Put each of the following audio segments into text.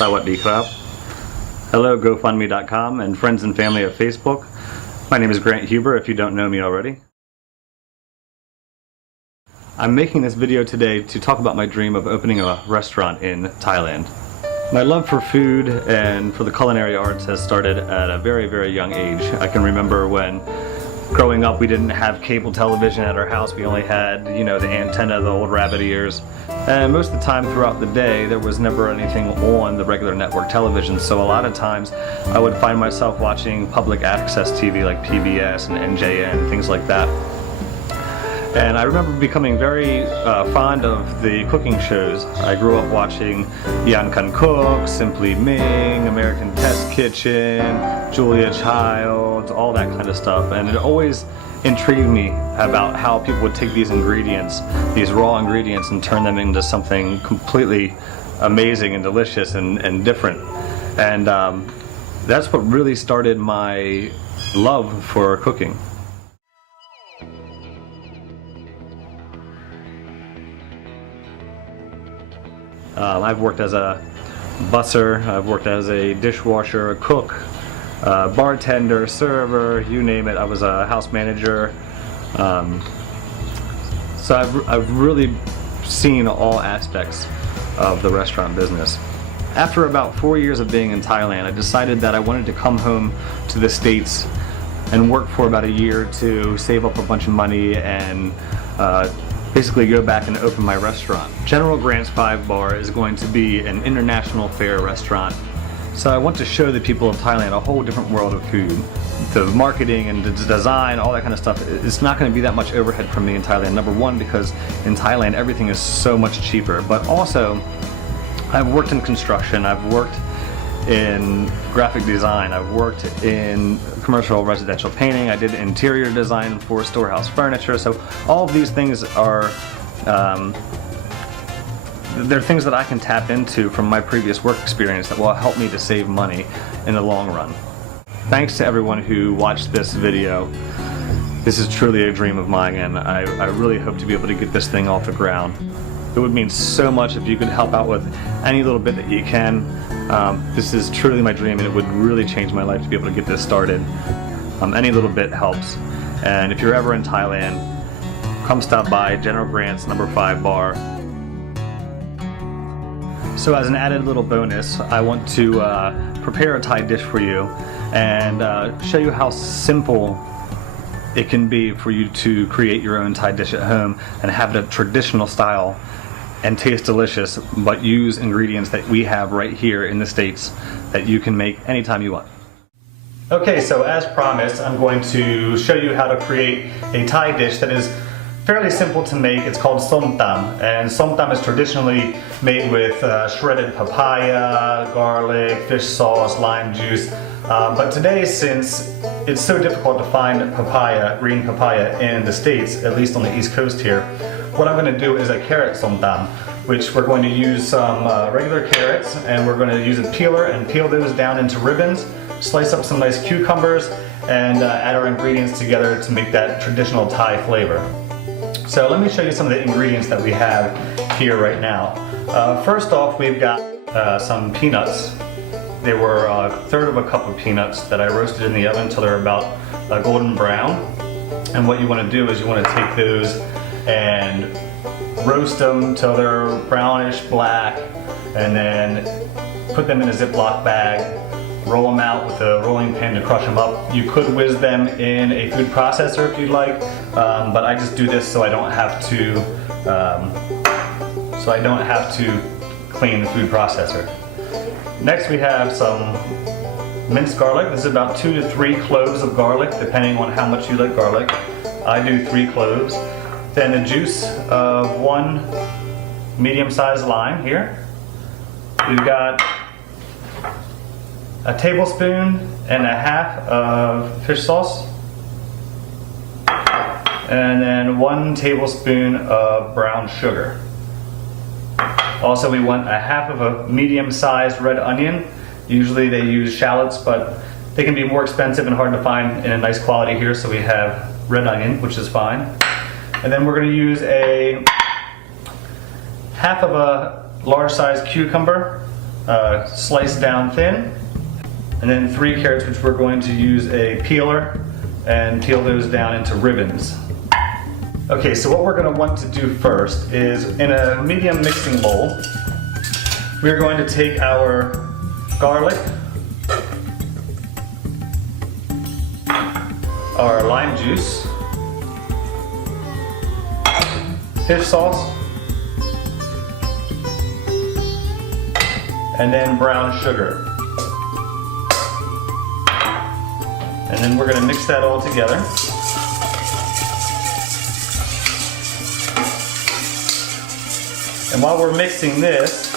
Sawadee krab. Hello GoFundMe.com and friends and family of Facebook. My name is Grant Huber if you don't know me already. I'm making this video today to talk about my dream of opening a restaurant in Thailand. My love for food and for the culinary arts has started at a very, very young age. I can remember when growing up we didn't have cable television at our house. We only had, the antenna, the old rabbit ears. And most of the time throughout the day there was never anything on the regular network television. So a lot of times I would find myself watching public access TV like PBS and NJN, things like that. And I remember becoming very fond of the cooking shows. I grew up watching Yan Can Cook, Simply Ming, American Test Kitchen, Julia Child, all that kind of stuff. And it always intrigued me about how people would take these ingredients, these raw ingredients, and turn them into something completely amazing and delicious and different. And that's what really started my love for cooking. I've worked as a busser, I've worked as a dishwasher, a cook, bartender, server, you name it. I was a house manager. So I've really seen all aspects of the restaurant business. After about 4 years of being in Thailand, I decided that I wanted to come home to the States and work for about a year to save up a bunch of money and basically go back and open my restaurant. General Grant's 5 Bar is going to be an international fare restaurant. So I want to show the people of Thailand a whole different world of food. The marketing and the design, all that kind of stuff, it's not going to be that much overhead for me in Thailand. Number one, because in Thailand everything is so much cheaper. But also, I've worked in construction, I've worked in graphic design, I've worked in commercial residential painting, I did interior design for storehouse furniture. So all of these things are they're things that I can tap into from my previous work experience that will help me to save money in the long run. Thanks to everyone who watched this video. This is truly a dream of mine, and I really hope to be able to get this thing off the ground. It would mean so much if you could help out with any little bit that you can. This is truly my dream, and it would really change my life to be able to get this started. Any little bit helps. And if you're ever in Thailand, come stop by General Grant's number 5 Bar. So as an added little bonus, I want to prepare a Thai dish for you and show you how simple it can be for you to create your own Thai dish at home and have it a traditional style and taste delicious, but use ingredients that we have right here in the States that you can make anytime you want. Okay, so as promised, I'm going to show you how to create a Thai dish that is fairly simple to make. It's called som tam, and som tam is traditionally made with shredded papaya, garlic, fish sauce, lime juice. But today, since it's so difficult to find papaya, green papaya in the States, at least on the East Coast here, what I'm going to do is a carrot som tam, which we're going to use some regular carrots, and we're going to use a peeler and peel those down into ribbons, slice up some nice cucumbers, and add our ingredients together to make that traditional Thai flavor. So let me show you some of the ingredients that we have here right now. First off, we've got some peanuts. They were a third of a cup of peanuts that I roasted in the oven until they're about golden brown. And what you want to do is you want to take those and roast them till they're brownish black, and then put them in a Ziploc bag, roll them out with a rolling pin to crush them up. You could whiz them in a food processor if you'd like, but I just do this so I don't have to clean the food processor. Next we have some minced garlic. This is about 2 to 3 cloves of garlic, depending on how much you like garlic. I do 3 cloves. Then the juice of 1 medium-sized lime here. We've got a tablespoon and a half of fish sauce, and then 1 tablespoon of brown sugar. Also, we want a half of a medium-sized red onion. Usually they use shallots, but they can be more expensive and hard to find in a nice quality here, so we have red onion, which is fine. And then we're going to use a half of a large-sized cucumber. sliced down thin. And then 3 carrots, which we're going to use a peeler and peel those down into ribbons. Okay, so what we're going to want to do first is, in a medium mixing bowl, we're going to take our garlic, our lime juice, fish sauce, and then brown sugar. And then we're going to mix that all together. And while we're mixing this,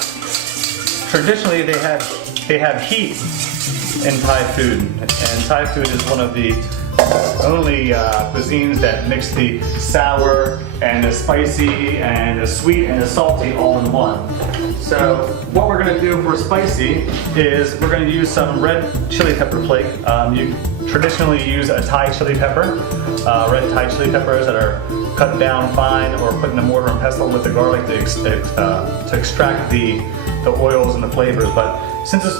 traditionally they have heat in Thai food, and Thai food is one of the only cuisines that mix the sour and the spicy and the sweet and the salty all in one. So what we're going to do for spicy is we're going to use some red chili pepper flake. You traditionally use a Thai chili pepper, red Thai chili peppers that are cut down fine or put in a mortar and pestle with the garlic to extract the oils and the flavors. But since it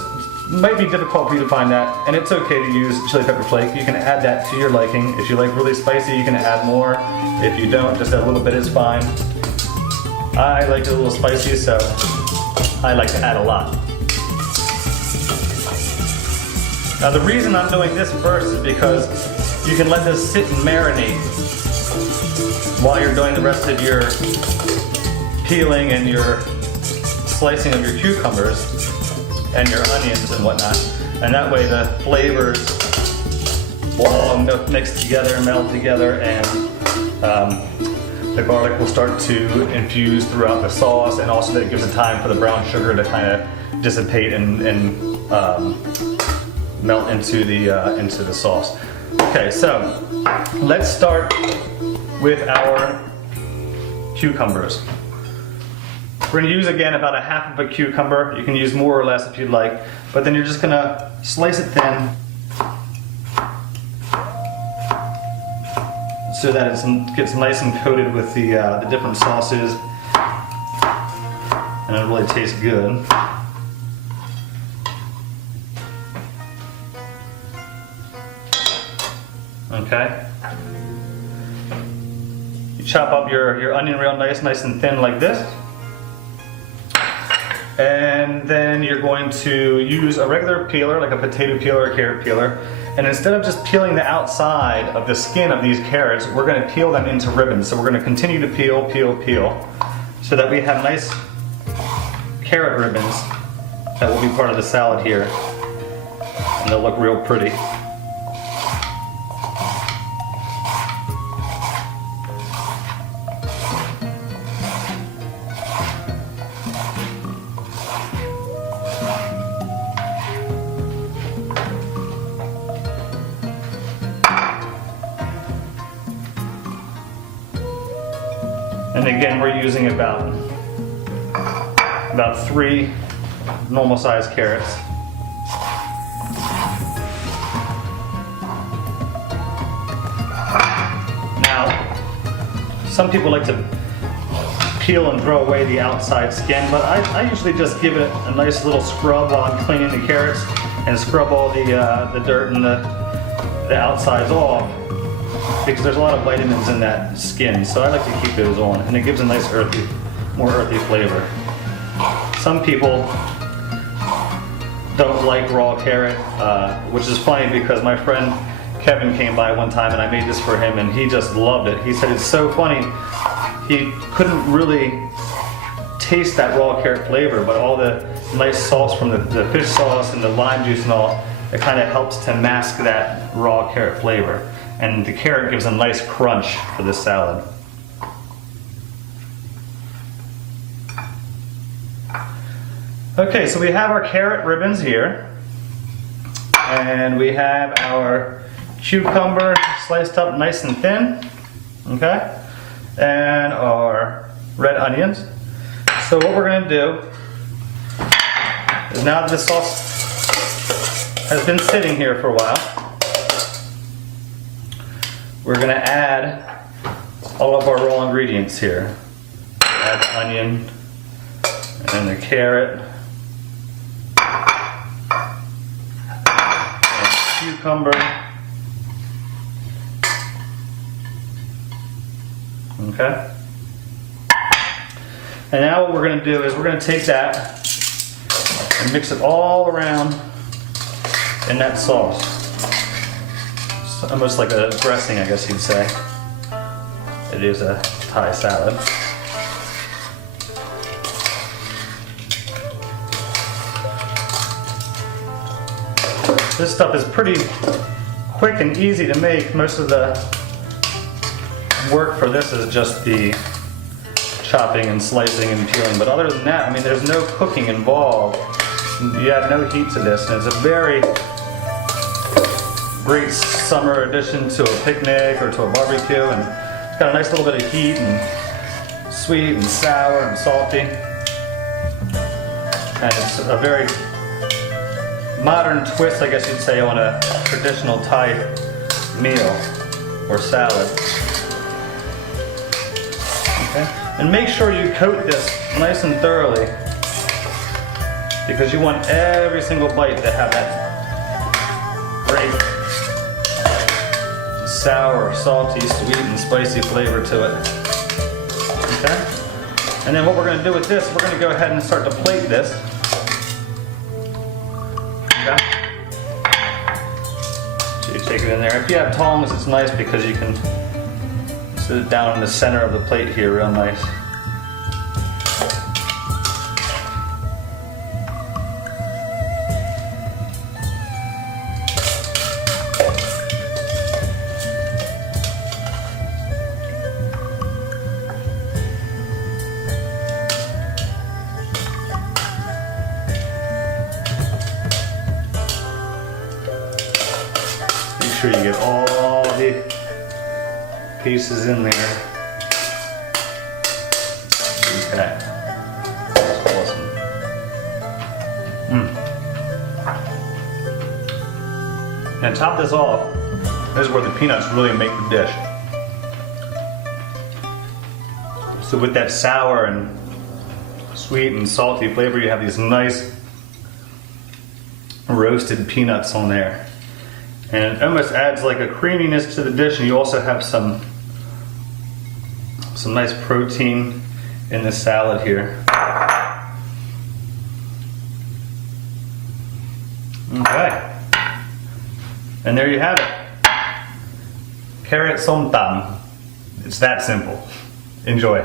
might be difficult for you to find that, and it's okay to use chili pepper flake, you can add that to your liking. If you like really spicy, you can add more. If you don't, just a little bit is fine. I like it a little spicy, so I like to add a lot. Now the reason I'm doing this first is because you can let this sit and marinate while you're doing the rest of your peeling and your slicing of your cucumbers and your onions and whatnot. And that way the flavors will all mix together, meld together, and the garlic will start to infuse throughout the sauce, and also that gives it time for the brown sugar to kind of dissipate and melt into the sauce. Okay, so let's start with our cucumbers. We're going to use again about a half of a cucumber. You can use more or less if you'd like, but then you're just going to slice it thin so that it gets nice and coated with the different sauces, and it really tastes good. Okay. You chop up your onion real nice and thin like this. And then you're going to use a regular peeler, like a potato peeler or carrot peeler. And instead of just peeling the outside of the skin of these carrots, we're going to peel them into ribbons. So we're going to continue to peel, so that we have nice carrot ribbons that will be part of the salad here. And they'll look real pretty. And again, we're using about 3 normal sized carrots. Now, some people like to peel and throw away the outside skin, but I usually just give it a nice little scrub while I'm cleaning the carrots, and scrub all the dirt and the outsides off, because there's a lot of vitamins in that skin, so I like to keep those on, and it gives a nice more earthy flavor. Some people don't like raw carrot, which is funny because my friend Kevin came by one time and I made this for him, and he just loved it. He said it's so funny, he couldn't really taste that raw carrot flavor, but all the nice sauce from the fish sauce and the lime juice and all, it kind of helps to mask that raw carrot flavor. And the carrot gives a nice crunch for this salad. Okay, so we have our carrot ribbons here, and we have our cucumber sliced up nice and thin, okay, and our red onions. So what we're going to do is, now that the sauce has been sitting here for a while, we're going to add all of our raw ingredients here. Add the onion, and then the carrot, cucumber. Okay. And now what we're going to do is we're going to take that and mix it all around in that sauce. It's almost like a dressing, I guess you'd say. It is a Thai salad. This stuff is pretty quick and easy to make. Most of the work for this is just the chopping and slicing and peeling, but other than that, I mean, there's no cooking involved. You have no heat to this, and it's a very great summer addition to a picnic or to a barbecue, and it's got a nice little bit of heat and sweet and sour and salty, and it's a very modern twist, I guess you'd say, on a traditional Thai meal or salad. Okay. And make sure you coat this nice and thoroughly, because you want every single bite to have that great sour, salty, sweet, and spicy flavor to it. Okay? And then what we're going to do with this, we're going to go ahead and start to plate this. Okay? So you take it in there. If you have tongs, it's nice because you can sit it down in the center of the plate here real nice. Make sure you get all the pieces in there. Okay. That's awesome. And to top this off, this is where the peanuts really make the dish. So with that sour and sweet and salty flavor, you have these nice roasted peanuts on there. And it almost adds like a creaminess to the dish, and you also have some nice protein in the salad here. Okay. And there you have it. Carrot som tam. It's that simple. Enjoy.